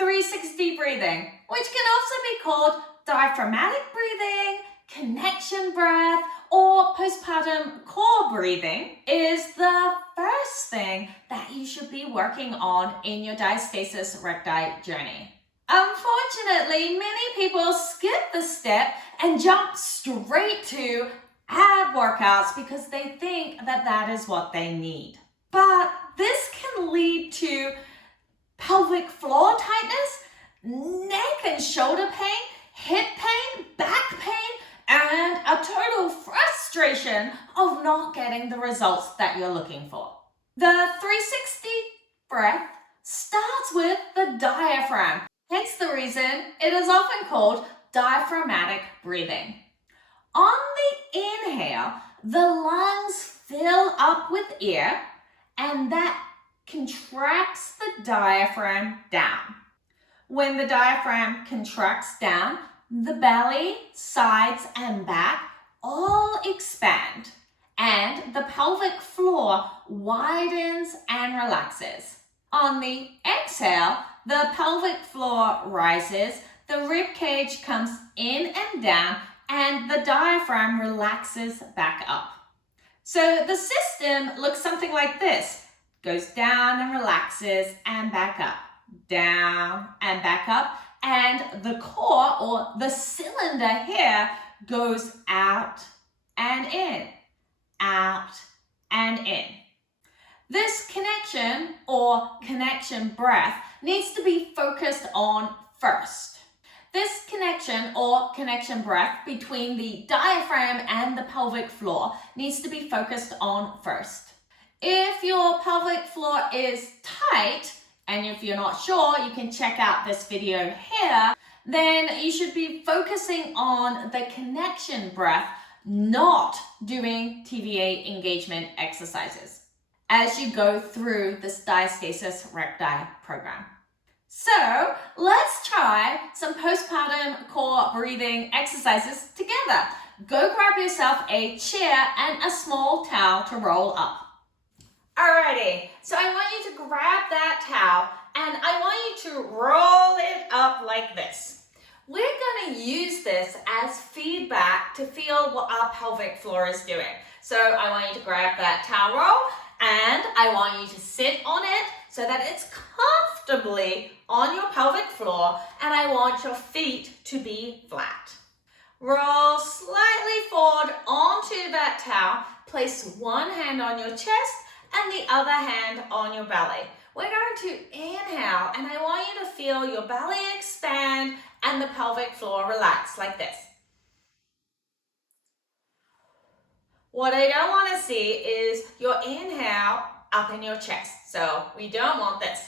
360 breathing, which can also be called diaphragmatic breathing, connection breath, or postpartum core breathing, is the first thing that you should be working on in your diastasis recti journey. Unfortunately, many people skip the step and jump straight to ab workouts because they think that that is what they need. But this can lead to pelvic floor tightness, neck and shoulder pain, hip pain, back pain, and a total frustration of not getting the results that you're looking for. The 360 breath starts with the diaphragm, hence the reason it is often called diaphragmatic breathing. On the inhale, the lungs fill up with air, and that contracts the diaphragm down. When the diaphragm contracts down, the belly, sides, and back all expand, and the pelvic floor widens and relaxes. On the exhale, the pelvic floor rises, the rib cage comes in and down, and the diaphragm relaxes back up. So the system looks something like this. Goes down and relaxes and back up, down and back up, and the core or the cylinder here goes out and in, out and in. This connection or connection breath needs to be focused on first. This connection or connection breath between the diaphragm and the pelvic floor needs to be focused on first. If your pelvic floor is tight, and if you're not sure, you can check out this video here, then you should be focusing on the connection breath, not doing TVA engagement exercises as you go through this Diastasis recti program. So let's try some postpartum core breathing exercises together. Go grab yourself a chair and a small towel to roll up. Alrighty, so I want you to grab that towel and I want you to roll it up like this. We're going to use this as feedback to feel what our pelvic floor is doing. So I want you to grab that towel roll and I want you to sit on it so that it's comfortably on your pelvic floor, and I want your feet to be flat. Roll slightly forward onto that towel, place one hand on your chest and the other hand on your belly. We're going to inhale, and I want you to feel your belly expand and the pelvic floor relax like this. What I don't want to see is your inhale up in your chest. So we don't want this.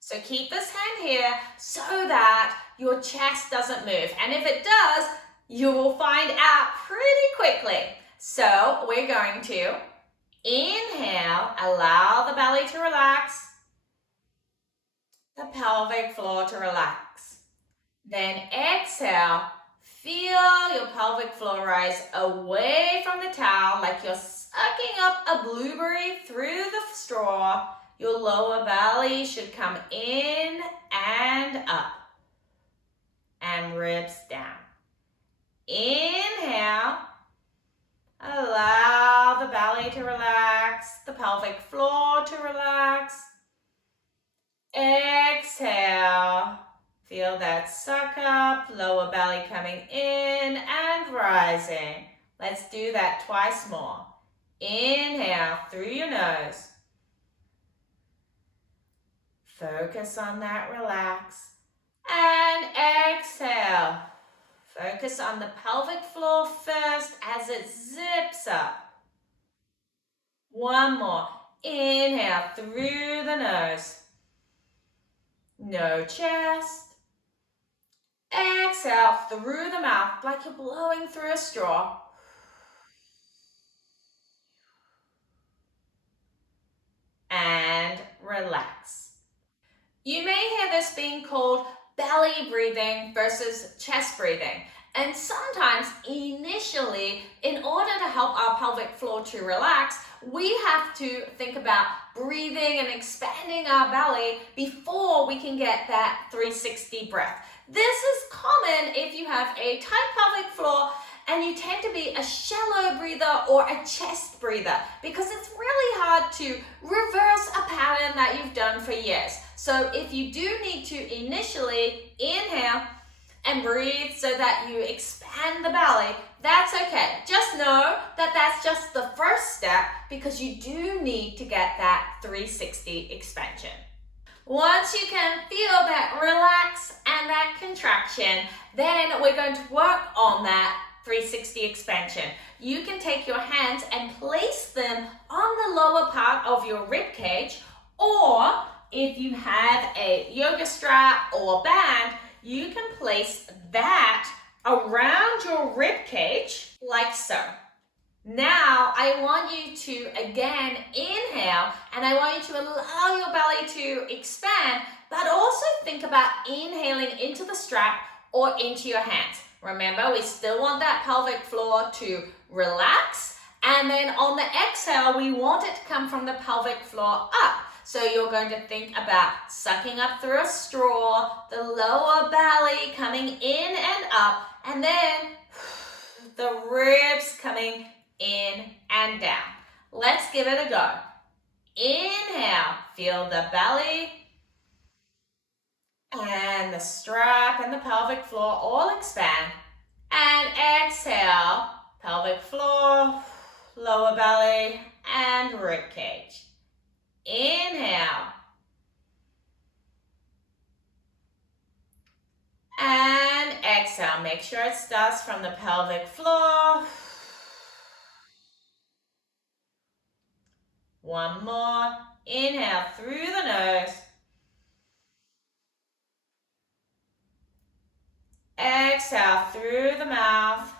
So keep this hand here so that your chest doesn't move. And if it does, you will find out pretty quickly. So we're going to inhale, allow the belly to relax, the pelvic floor to relax. Then exhale, feel your pelvic floor rise away from the towel like you're sucking up a blueberry through the straw. Your lower belly should come in and up and ribs down. Inhale. Allow the belly to relax, the pelvic floor to relax. Exhale. Feel that suck up, lower belly coming in and rising. Let's do that twice more. Inhale through your nose. Focus on that relax. And exhale. Focus on the pelvic floor first as it zips up. One more. Inhale through the nose. No chest. Exhale through the mouth like you're blowing through a straw. And relax. You may hear this being called belly breathing versus chest breathing. And sometimes, initially, in order to help our pelvic floor to relax, we have to think about breathing and expanding our belly before we can get that 360 breath. This is common if you have a tight pelvic floor and you tend to be a shallow breather or a chest breather, because it's really hard to reverse a pattern that you've done for years. So if you do need to initially inhale and breathe so that you expand the belly, that's okay. Just know that that's just the first step, because you do need to get that 360 expansion. Once you can feel that relax and that contraction, then we're going to work on that 360 expansion. You can take your hands and place them on the lower part of your rib cage, or if you have a yoga strap or band, you can place that around your rib cage like so. Now, I want you to again inhale, and I want you to allow your belly to expand, but also think about inhaling into the strap or into your hands. Remember, we still want that pelvic floor to relax, and then on the exhale, we want it to come from the pelvic floor up. So you're going to think about sucking up through a straw, the lower belly coming in and up, and then the ribs coming in and down. Let's give it a go. Inhale, feel the belly and the strap and the pelvic floor all expand. And exhale, pelvic floor, lower belly, and rib cage. Inhale. And exhale. Make sure it starts from the pelvic floor. One more. Inhale through the nose. Exhale through the mouth.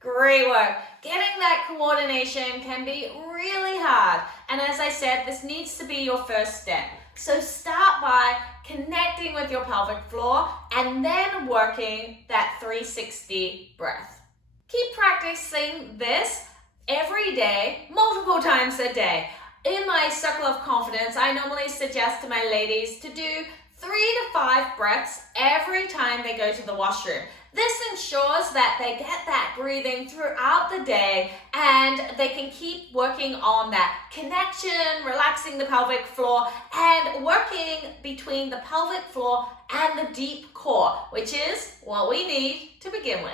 Great work. Getting that coordination can be really hard. And as I said, this needs to be your first step. So start by connecting with your pelvic floor and then working that 360 breath. Keep practicing this every day, multiple times a day. In my circle of confidence, I normally suggest to my ladies to do 3 to 5 breaths every time they go to the washroom. This ensures that they get that breathing throughout the day, and they can keep working on that connection, relaxing the pelvic floor, and working between the pelvic floor and the deep core, which is what we need to begin with.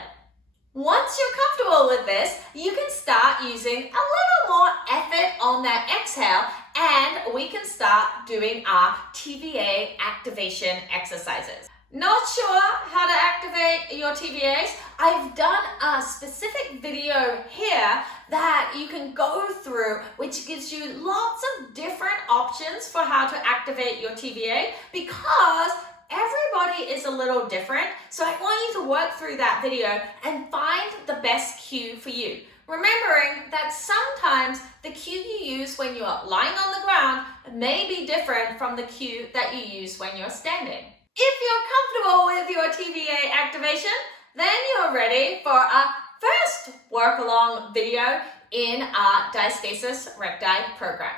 Once you're comfortable with this, you can start using a little more effort on that exhale, and we can start doing our TVA activation exercises. Not sure how to activate your TVAs? I've done a specific video here that you can go through, which gives you lots of different options for how to activate your TVA, because everybody is a little different. So I want you to work through that video and find the best cue for you. Remembering that sometimes the cue you use when you are lying on the ground may be different from the cue that you use when you're standing. If you're comfortable with your TVA activation, then you're ready for our first work-along video in our Diastasis recti program.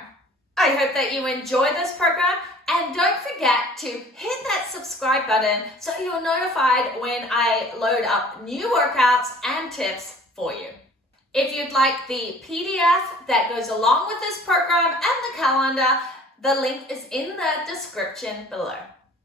I hope that you enjoy this program, and don't forget to hit that subscribe button so you're notified when I load up new workouts and tips for you. If you'd like the PDF that goes along with this program and the calendar, the link is in the description below.